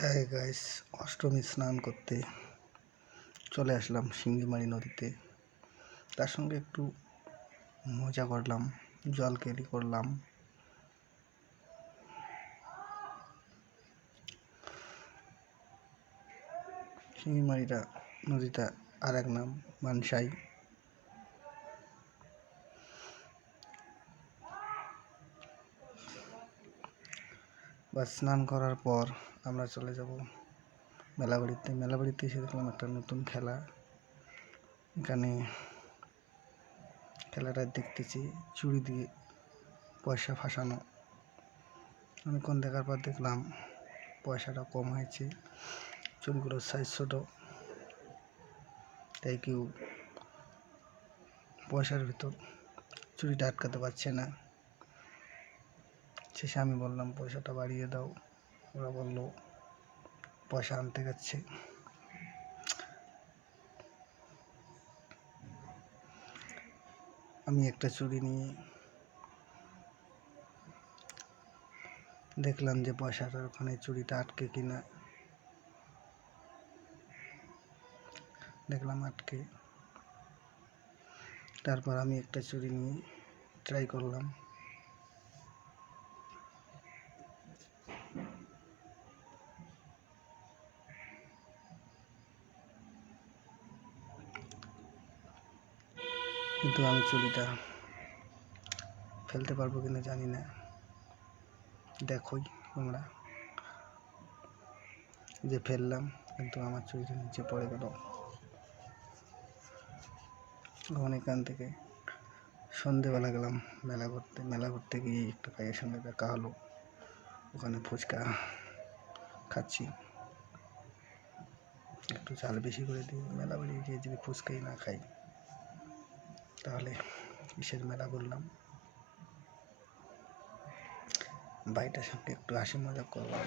Hi guys, Ashtami স্নান করতে চলে আসলাম শিঙ্গিমারি নদীতে। তার সঙ্গে একটু মজা করলাম, জল কেলি করলাম। শিঙ্গিমারিটা নদীটা আর এক নাম মানসাই। বা স্নান করার পর আমরা চলে যাব মেলাবাড়িতে। মেলাবাড়িতে এসে দেখলাম একটা নতুন খেলা। এখানে খেলাটা দেখতেছি চুড়ি দিয়ে পয়সা ফাঁসানো। অনেকক্ষণ দেখার পর দেখলাম পয়সাটা কম হয়েছে, চুড়িগুলোর সাইজ ছোটো, তাই কেউ পয়সার ভিতর চুড়িটা আটকাতে পারছে না। শেষে আমি বললাম পয়সাটা বাড়িয়ে দাও। ওরা বললো পয়সা আনতে যাচ্ছে। আমি একটা চুড়ি নিয়ে দেখলাম যে পয়সাটার ওখানে চুড়িটা আটকে কিনা। দেখলাম আটকে। তারপর আমি একটা চুড়ি নিয়ে ট্রাই করলাম। কিন্তু আমি চুড়িটা ফেলতে পারবো কিনা জানি না। দেখোই তোমরা যে ফেললাম, কিন্তু আমার চুড়িটা নিচে পড়ে গেল। এখান থেকে সন্ধেবেলা গেলাম মেলা ঘুরতে। মেলা ঘুরতে গিয়ে একটা ভাইয়ের সঙ্গে দেখা হলো। ওখানে ফুচকা খাচ্ছি। একটু চাল বেশি করে দিই। মেলা বাড়িয়ে গিয়ে যদি ফুচকাই না খাই তাহলে কিসের মেলা করলাম। ভাইটার সঙ্গে একটু হাসি মজা করলাম।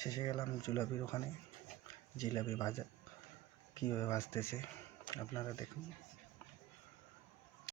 শেষে গেলাম জিলাপির ওখানে। জিলাপি ভাজা কীভাবে ভাজতেছে আপনারা দেখুন।